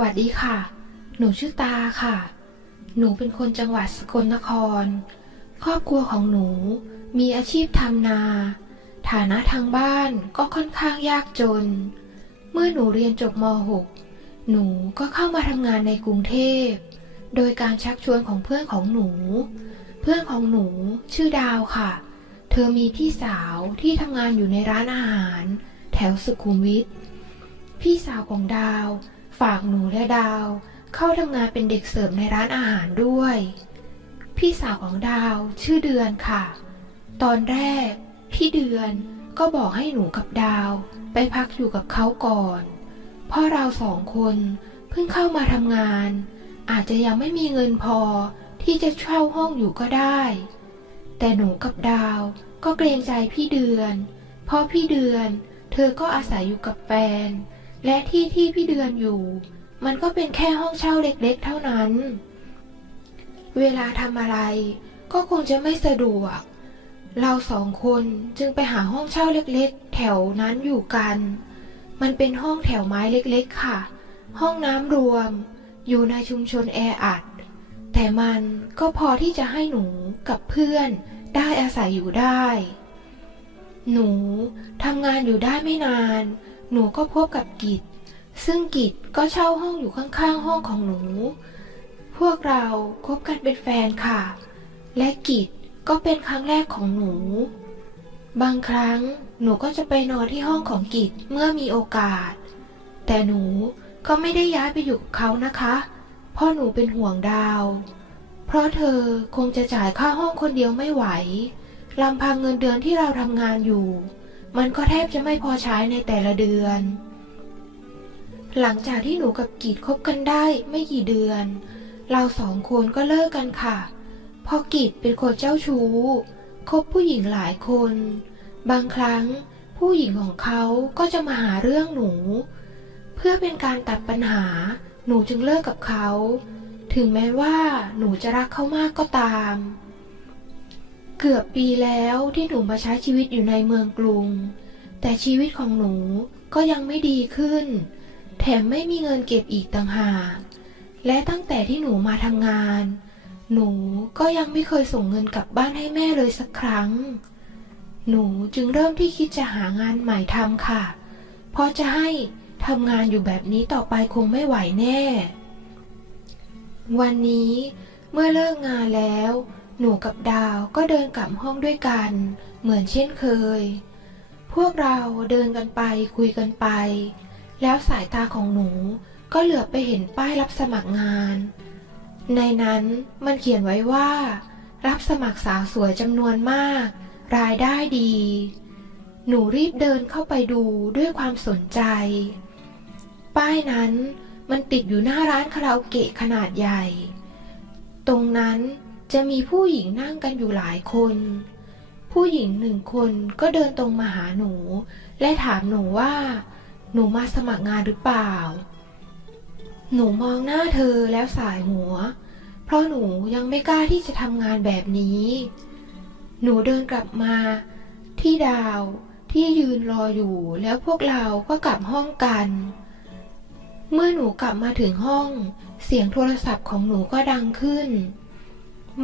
วัสดีค่ะ หนูชื่อตาค่ะ หนูเป็นคนจังหวัดสกลนคร ครอบครัวของหนูมีอาชีพทำนา ฐานะทางบ้านก็ค่อนข้างยากจน เมื่อหนูเรียนจบม .6 หนูก็เข้ามาทำงานในกรุงเทพ โดยการชักชวนของเพื่อนของหนู เพื่อนของหนูชื่อดาวค่ะ เธอมีพี่สาวที่ทำงานอยู่ในร้านอาหาร แถวสุขุมวิท พี่สาวของดาว ฝากหนูและดาว เข้าทำงานเป็นเด็กเสิร์ฟในร้านอาหารด้วย พี่สาวของดาวชื่อเดือนค่ะ ตอนแรก พี่เดือนก็บอกให้หนูกับดาว ไปพักอยู่กับเขาก่อน เพราะเราสองคนเพิ่งเข้ามาทำงาน อาจจะยังไม่มีเงินพอที่จะเช่าห้องอยู่ก็ได้ แต่หนูกับดาวก็เกรงใจพี่เดือน เพราะพี่เดือน เธอก็อาศัยอยู่กับแฟน และที่ที่พี่เดือนอยู่ มันก็เป็นแค่ห้องเช่าเล็กๆ เท่านั้น เวลาทำอะไร ก็คงจะไม่สะดวก เราสองคนจึงไปหาห้องเช่าเล็กๆ แถวนั้นอยู่กัน มันเป็นห้องแถวไม้เล็กๆ ค่ะ ห้องน้ำรวม อยู่ในชุมชนแออัด แต่มันก็พอที่จะให้หนูกับเพื่อนได้อาศัยอยู่ได้ หนูทำงานอยู่ได้ไม่นาน หนูก็พบกับกิจ ซึ่งกิจก็เช่าห้องอยู่ข้างๆ ห้องของหนู พวกเราคบกันเป็นแฟนค่ะ และกิจก็เป็นครั้งแรกของหนู บางครั้งหนูก็จะไปนอนที่ห้องของกิจเมื่อมีโอกาส แต่หนูก็ไม่ได้ย้ายไปอยู่กับเขานะคะเพราะหนูเป็นห่วงดาว เพราะเธอคงจะจ่ายค่าห้องคนเดียวไม่ไหวลำพังเงินเดือนที่เราทำงานอยู่ มันก็แทบจะไม่พอใช้ในแต่ละเดือน หลังจากที่หนูกับกีดคบกันได้ไม่กี่เดือน เราสองคนก็เลิกกันค่ะพราะกีดเป็นคนเจ้าชู้ คบผู้หญิงหลายคน บางครั้งผู้หญิงของเขาก็จะมาหาเรื่องหนู เพื่อเป็นการตัดปัญหา หนูจึงเลิกกับเขา ถึงแม้ว่าหนูจะรักเขามากก็ตาม เกือบปีแล้วที่หนูมาใช้ชีวิตอยู่ในเมืองกรุง แต่ชีวิตของหนูก็ยังไม่ดีขึ้น แถมไม่มีเงินเก็บอีกต่างหาก และตั้งแต่ที่หนูมาทำงาน หนูก็ยังไม่เคยส่งเงินกลับบ้านให้แม่เลยสักครั้ง หนูจึงเริ่มที่คิดจะหางานใหม่ทำค่ะ เพราะจะให้ทำงานอยู่แบบนี้ต่อไปคงไม่ไหวแน่ วันนี้เมื่อเลิกงานแล้ว หนูกับดาวก็เดินกลับห้องด้วยกัน เหมือนเช่นเคย พวกเราเดินกันไปคุยกันไป แล้วสายตาของหนูก็เหลือบไปเห็นป้ายรับสมัครงาน ในนั้นมันเขียนไว้ว่า รับสมัครสาวสวยจำนวนมาก รายได้ดี หนูรีบเดินเข้าไปดูด้วยความสนใจ ป้ายนั้นมันติดอยู่หน้าร้านคาราโอเกะขนาดใหญ่ ตรงนั้น จะมีผู้หญิงนั่งกันอยู่หลายคน ผู้หญิงหนึ่งคนก็เดินตรงมาหาหนู และถามหนูว่า หนูมาสมัครงานหรือเปล่า หนูมองหน้าเธอแล้วสายหัว เพราะหนูยังไม่กล้าที่จะทำงานแบบนี้ หนูเดินกลับมาที่ดาวที่ยืนรออยู่แล้วพวกเราก็กลับห้องกัน เมื่อหนูกลับมาถึงห้อง เสียงโทรศัพท์ของหนูก็ดังขึ้น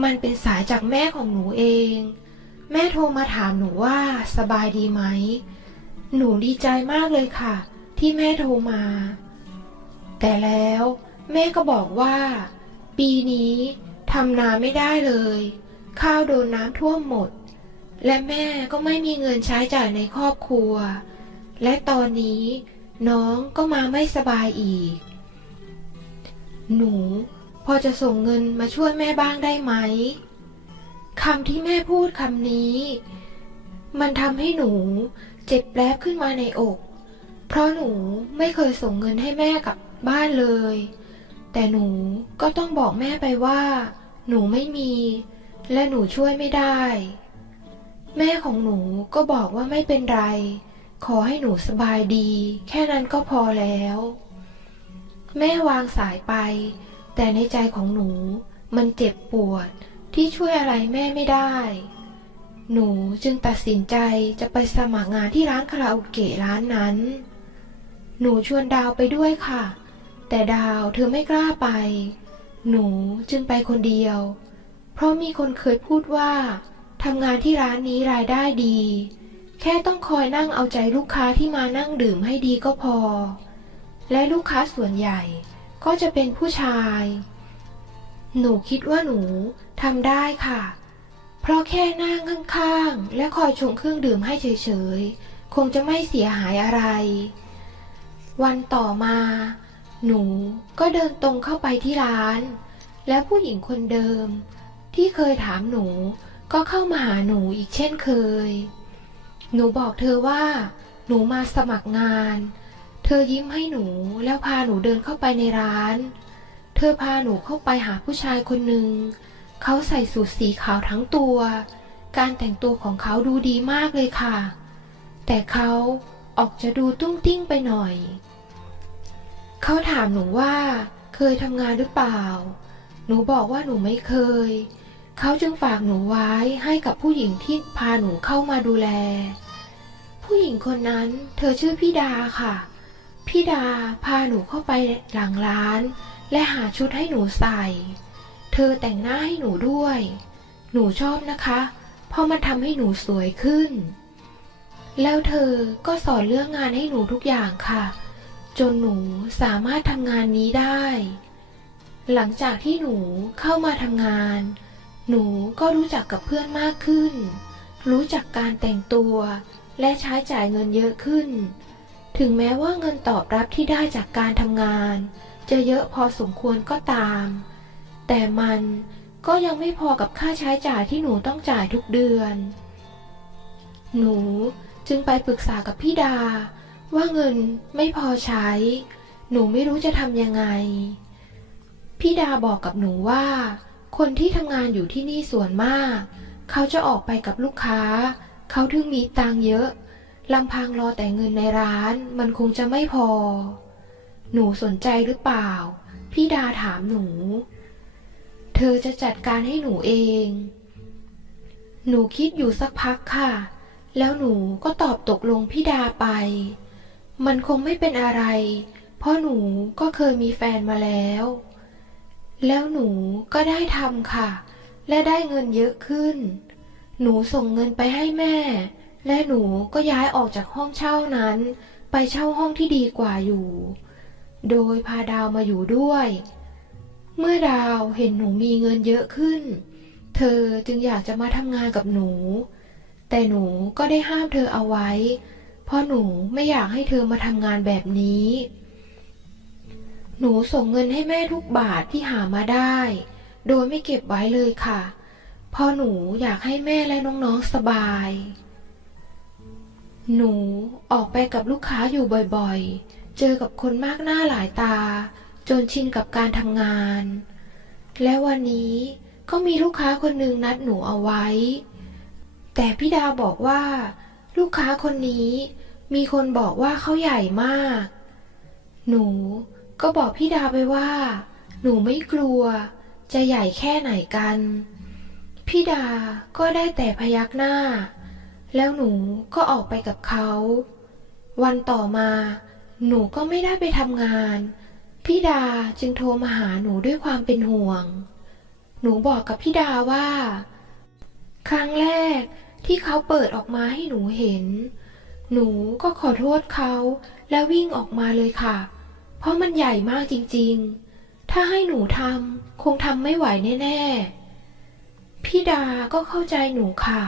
มันเป็นสายจากแม่ของหนูเอง แม่โทรมาถามหนูว่าสบายดีไหม หนูดีใจมากเลยค่ะ ที่แม่โทรมา แต่แล้วแม่ก็บอกว่า ปีนี้ทำนาไม่ได้เลย ข้าวโดนน้ำท่วมหมด และแม่ก็ไม่มีเงินใช้จ่ายในครอบครัว และตอนนี้น้องก็มาไม่สบายอีก หนู อจะส่งเงินมาช่วยแม่บ้างได้ไหมคำที่แม่พูดคำนี้ มันทำให้หนูเจ็บแปลบขึ้นมาในอก เพราะหนูไม่เคยส่งเงินให้แม่กับบ้านเลย แต่หนูก็ต้องบอกแม่ไปว่า หนูไม่มี และหนูช่วยไม่ได้ แม่ของหนูก็บอกว่าไม่เป็นไร ขอให้หนูสบายดี แค่นั้นก็พอแล้ว แม่วางสายไป แต่ในใจของหนูมันเจ็บปวดที่ช่วยอะไรแม่ไม่ได้ หนูจึงตัดสินใจจะไปสมัครงานที่ร้านคาราโอเกะร้านนั้น หนูชวนดาวไปด้วยค่ะแแต่ดาวเธอไม่กล้าไป หนูจึงไปคนเดียว เพราะมีคนเคยพูดว่าทำงานที่ร้านนี้รายได้ดี แค่ต้องคอยนั่งเอาใจลูกค้าที่มานั่งดื่มให้ดีก็พอ และลูกค้าส่วนใหญ่ ก็จะเป็นผู้ชาย หนูคิดว่าหนูทำได้ค่ะ เพราะแค่นั่งข้างๆ และคอยชงเครื่องดื่มให้เฉยๆ คงจะไม่เสียหายอะไร วันต่อมา หนูก็เดินตรงเข้าไปที่ร้าน และผู้หญิงคนเดิม ที่เคยถามหนูก็เข้ามาหาหนูอีกเช่นเคย หนูบอกเธอว่า หนูมาสมัครงาน เธอยิ้มให้หนูแล้วพาหนูเดินเข้าไปในร้าน เธอพาหนูเข้าไปหาผู้ชายคนหนึ่ง เขาใส่สูทสีขาวทั้งตัว การแต่งตัวของเขาดูดีมากเลยค่ะ แต่เขาออกจะดูตุ้งติ้งไปหน่อย เขาถามหนูว่า เคยทำงานหรือเปล่า หนูบอกว่าหนูไม่เคย เขาจึงฝากหนูไว้ให้กับผู้หญิงที่พาหนูเข้ามาดูแล ผู้หญิงคนนั้นเธอชื่อพี่ดาค่ะ พี่ดาพาหนูเข้าไปหลังร้าน และหาชุดให้หนูใส่ เธอแต่งหน้าให้หนูด้วย หนูชอบนะคะ เพราะมันทำให้หนูสวยขึ้น แล้วเธอก็สอนเรื่องงานให้หนูทุกอย่างค่ะ จนหนูสามารถทำงานนี้ได้ หลังจากที่หนูเข้ามาทำงาน หนูก็รู้จักกับเพื่อนมากขึ้น รู้จักการแต่งตัว และใช้จ่ายเงินเยอะขึ้น ถึงแม้ว่าเงินตอบรับที่ได้จากการทำงาน จะเยอะพอสมควรก็ตาม แต่มันก็ยังไม่พอกับค่าใช้จ่ายที่หนูต้องจ่ายทุกเดือน หนูจึงไปปรึกษากับพี่ดา ว่าเงินไม่พอใช้ หนูไม่รู้จะทำยังไง พี่ดาบอกกับหนูว่า คนที่ทำงานอยู่ที่นี่ส่วนมาก เขาจะออกไปกับลูกค้า เขาถึงมีตังเยอะ ลำพังรอแต่เงินในร้านมันคงจะไม่พอ หนูสนใจหรือเปล่า พี่ดาถามหนู เธอจะจัดการให้หนูเอง หนูคิดอยู่สักพักค่ะ แล้วหนูก็ตอบตกลงพี่ดาไป มันคงไม่เป็นอะไร เพราะหนูก็เคยมีแฟนมาแล้ว แล้วหนูก็ได้ทำค่ะ และได้เงินเยอะขึ้น หนูส่งเงินไปให้แม่ และหนูก็ย้ายออกจากห้องเช่านั้น ไปเช่าห้องที่ดีกว่าอยู่ โดยพาดาวมาอยู่ด้วย เมื่อดาวเห็นหนูมีเงินเยอะขึ้น เธอจึงอยากจะมาทำงานกับหนู แต่หนูก็ได้ห้ามเธอเอาไว้ เพราะหนูไม่อยากให้เธอมาทำงานแบบนี้ หนูส่งเงินให้แม่ทุกบาทที่หามาได้ โดยไม่เก็บไว้เลยค่ะ เพราะหนูอยากให้แม่และน้องๆสบาย หนูออกไปกับลูกค้าอยู่บ่อยๆ เจอกับคนมากหน้าหลายตา จนชินกับการทำงาน และวันนี้ก็มีลูกค้าคนหนึ่งนัดหนูเอาไว้ แต่พี่ดาบอกว่า ลูกค้าคนนี้มีคนบอกว่าเขาใหญ่มาก หนูก็บอกพี่ดาไปว่า หนูไม่กลัว จะใหญ่แค่ไหนกัน พี่ดาก็ได้แต่พยักหน้า แล้วหนูก็ออกไปกับเขา วันต่อมา หนูก็ไม่ได้ไปทำงาน พี่ดาจึงโทรมาหาหนูด้วยความเป็นห่วง หนูบอกกับพี่ดาว่า ครั้งแรกที่เขาเปิดออกมาให้หนูเห็น หนูก็ขอโทษเขาแล้ววิ่งออกมาเลยค่ะ เพราะมันใหญ่มากจริงๆ ถ้าให้หนูทำคงทำไม่ไหวแน่ๆ พี่ดาก็เข้าใจหนูค่ะ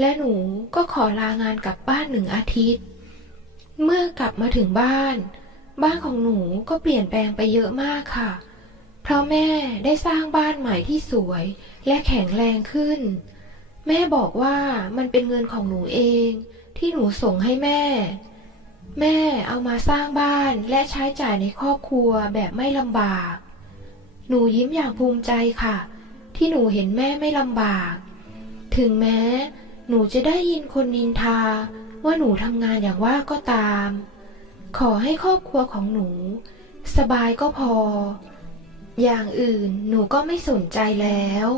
และหนูก็ขอลางานกลับบ้านหนึ่งอาทิตย์ เมื่อกลับมาถึงบ้าน บ้านของหนูก็เปลี่ยนแปลงไปเยอะมากค่ะ เพราะแม่ได้สร้างบ้านใหม่ที่สวยและแข็งแรงขึ้น แม่บอกว่ามันเป็นเงินของหนูเองที่หนูส่งให้แม่ แม่เอามาสร้างบ้านและใช้จ่ายในครอบครัวแบบไม่ลำบาก หนูยิ้มอย่างภูมิใจค่ะ ที่หนูเห็นแม่ไม่ลำบาก ถึงแม้ หนูจะได้ยินคนนินทา ว่าหนูทำงานอย่างว่าก็ตาม ขอให้ครอบครัวของหนู สบายก็พอ อย่างอื่นหนูก็ไม่สนใจแล้ว